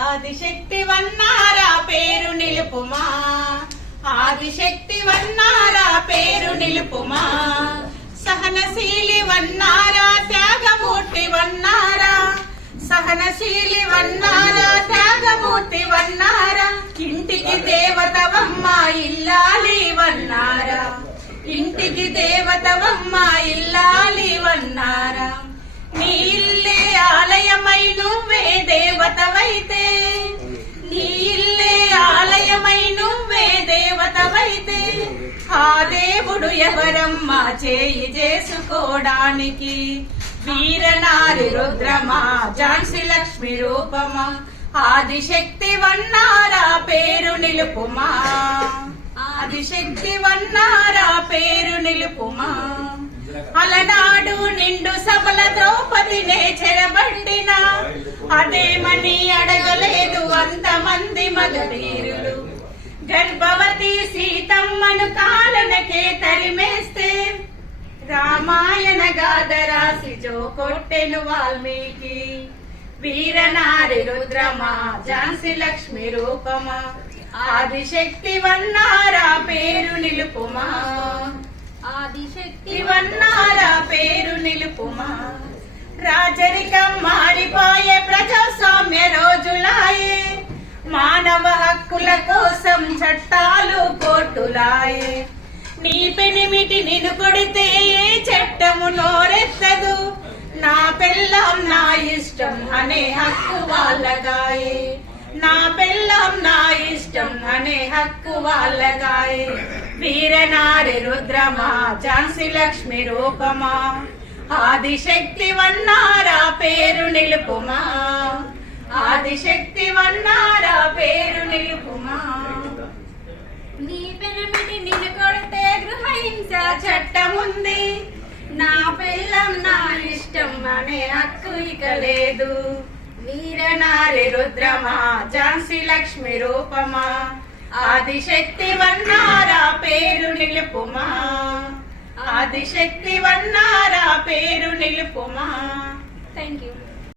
ఆదిశక్తి వన్నారా పేరు నిలుపుమా, ఆదిశక్తి వన్నారా పేరు నిలుపుమా, సహనశీలి వన్నారా త్యాగమూర్తి వన్నారా, సహనశీలి వన్నారా త్యాగమూర్తి వన్నారా, ఇంటికి దేవతవమ్మ ఇల్లాలి వన్నారా, ఇంటికి దేవతవమ్మ ఇల్లాలి వన్నారా, నీ ఇల్లే ఆలయమై నువ్వే దేవతవైతే, నీ ఇల్లే ఆలయమై నువ్వే దేవతవైతే, ఆ దేవుడు ఎవరమ్మా చేయి చేసుకోడానికి, వీరనారి రుద్రమా ఝాన్సీ లక్ష్మి రూపమా, ఆదిశక్తి వన్నారా పేరు నిలుపుమా, ఆదిశక్తి వన్నారా పేరు నిలుపుమా, అలనాడు నిండు సభల ద్రౌపదినే చెరబండిన, అదేమని అడగలేదు అంతమంది మగవీరులు, గర్భవతి సీతమ్మను కాలనకే తరిమేస్తే, రామాయణ గాథ రాసి జో కొట్టెను వాల్మీకి, వీరనారి రుద్రమా ఝాన్సీ లక్ష్మి రూపమా, ఆదిశక్తి వన్నారా పేరు నిలుపుమా, ఆదిశక్తి వన్నారా పేరు నిలుపుమా, రాజరికం మారిపోయే ప్రజాస్వామ్య రోజులాయే, మానవ హక్కుల కోసం చట్టాలు కోర్టులాయే, నీ పెనిమిటి నిన్ను కొడితే ఏ చట్టము నోరెత్తదు, నా పెళ్ళాం నా ఇష్టం అనే హక్కు వాళ్ళగాయే, నా పెళ్ళాం నా ఇష్టం అనే హక్కు వాళ్ళగాయే, వీరనారి రుద్రమా ఝాన్సీ లక్ష్మి రూపమా, ఆదిశక్తి వన్నారా పేరు నిలుపుమా, ఆదిశక్తి వన్నారా పేరు నిలుపుమా, నీ పెనిమిటి నిన్ను కొడితే గృహహింస చట్టముంది, నా పెళ్ళం నా ఇష్టం అనే హక్కు ఇక లేదు, వీరనారి రుద్రమా ఝాన్సీ లక్ష్మి రూపమా, ఆదిశక్తి వన్నారా పేరు నిలుపుమా, ఆదిశక్తి వన్నారా పేరు నిలుపుమా. Thank you.